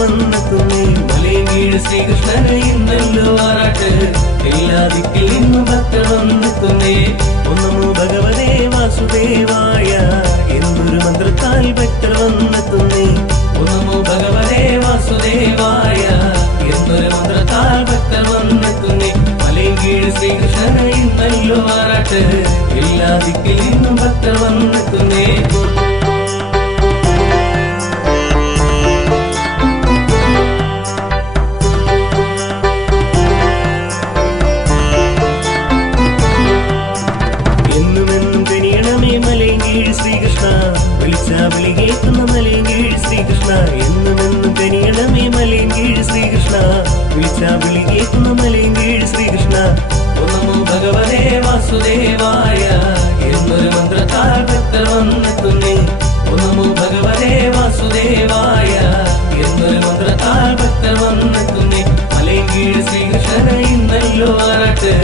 വന്നെത്തുന്നേ. മലയങ്കീഴ് ശ്രീകൃഷ്ണന് ഇന്നല്ലോ ആറാട്ട്, എല്ലാ ദിക്കിൽ നിന്നും ഭക്തർ വന്നെത്തുന്നേ. ഒന്നമോ ഭഗവതേ വാസുദേവായ എന്നൊരു മന്ത്രത്താൽ ഭക്തർ വന്നെത്തുന്നേ. ഒന്നമോ ഭഗവതേ വാസുദേവായ എന്നൊരു മന്ത്രത്താൽ ഭക്തർ വന്നെത്തുന്നേ. മലയങ്കീഴ് ശ്രീകൃഷ്ണന് ഇന്നല്ലോ ആറാട്ട്, എല്ലാ ദിക്കിൽ നിന്നും ഭക്തർ വന്നെത്തുന്നേ. ശ്രീകൃഷ്ണ വിളിച്ച വിളികേക്കുന്ന മലയങ്കീഴ് ശ്രീകൃഷ്ണ, എന്നുമെന്നും കനിയണമേ മലയങ്കീഴ് ശ്രീകൃഷ്ണ, വിളിച്ച വിളികേക്കുന്ന മലയങ്കീഴ് ശ്രീകൃഷ്ണ. ഒന്നമോ ഭഗവതേ വാസുദേവായ എന്നൊരു മന്ത്രത്താൽ ഭക്തർ വന്നെത്തുന്നേ. ഒന്നമോ ഭഗവതേ വാസുദേവായ എന്നൊരു മന്ത്രത്താൽ ഭക്തർ വന്നെത്തുന്നേ. മലയങ്കീഴ് ശ്രീകൃഷ്ണന് ഇന്നല്ലോ ആറാട്ട്,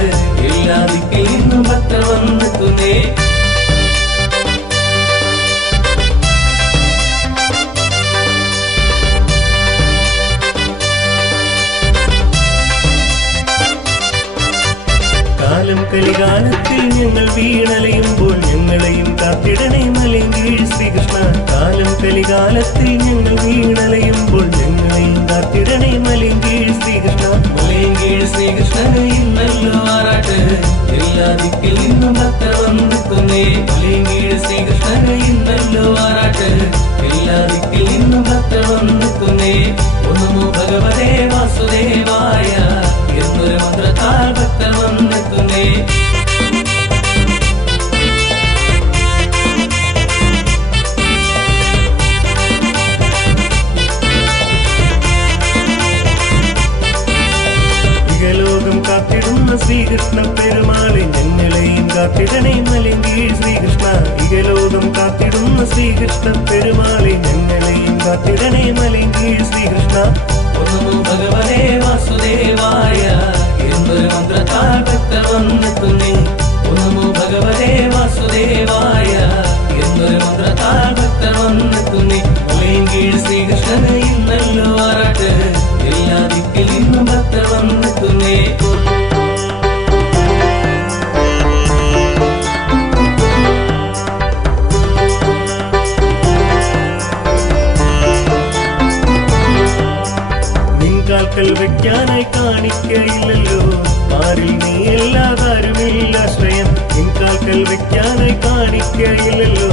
എല്ലാ ദിക്കിൽ നിന്നും ഭക്തർ വന്നെത്തുന്നേ. കലികാലത്തിൽ ഞങ്ങൾ വീണലയുമ്പോൾ ഞങ്ങളെയും കാത്തിടണേ മലയങ്കീഴ് ശ്രീകൃഷ്ണ. കാലം കലികാലത്തിൽ ഞങ്ങൾ വീണലയുമ്പോൾ ഞങ്ങളെയും കാത്തിടണേ മലയങ്കീഴ് ശ്രീകൃഷ്ണ. മലയങ്കീഴ് ശ്രീകൃഷ്ണന് ഇന്നല്ലോ ആറാട്ട്, എല്ലാ ദിക്കിൽ നിന്നും ഭക്തർ വന്നെത്തുന്നേ. മലയങ്കീഴ് ശ്രീകൃഷ്ണന് ഇന്നല്ലോ ആറാട്ട്, എല്ലാ ദിക്കിൽ നിന്നും ഭക്തർ വന്നെത്തുന്നേ. ഒന്നമോ ഭഗവതേ വാസുദേവായ എന്നൊരു മന്ത്രത്താൽ ഭക്തർ വന്നെത്തുന്നേ. ഇഹലോകം കാത്തിടുന്ന ശ്രീകൃഷ്ണ പെരുമാളെ ഞങ്ങളെയും കാത്തിടണേ മലയങ്കീഴ് ശ്രീകൃഷ്ണ. ഇഹലോകം കാത്തിടുന്ന ശ്രീകൃഷ്ണ പെരുമാളെ ഞങ്ങളെയും കാത്തിടണേ മലയങ്കീഴ് ശ്രീകൃഷ്ണ. ഒന്നമോ ഭഗവതേ വാസുദേവായ എന്നൊരു മന്ത്രത്താൽ ഭക്തർ വന്നെത്തുന്നേ. ഒന്നമോ ഭഗവതേ വാസുദേവായ എന്നൊരു മന്ത്രത്താൽ ഭക്തർ വന്നെത്തുന്നേ. മലയങ്കീഴ് ശ്രീകൃഷ്ണന് ഇന്നല്ലോ ആറാട്ട്, എല്ലാ ദിക്കിൽ നിന്നും ഭക്തർ വന്നെത്തുന്നേ. കാൽക്കൽ വെക്കാനായി കാണിക്കയില്ലല്ലോ, പാരിൽ നീ എല്ലാതാരുമില്ലാശ്രയം. നിൻകാൽക്കൽ വെക്കാനായി കാണിക്കയില്ലല്ലോ,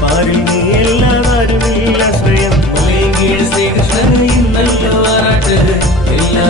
പാരിൽ നീ എല്ലാതാരുമില്ലാശ്രയം. മലയങ്കീഴ് ശ്രീകൃഷ്ണന് ഇന്നല്ലോ ആറാട്ട്, എല്ലാ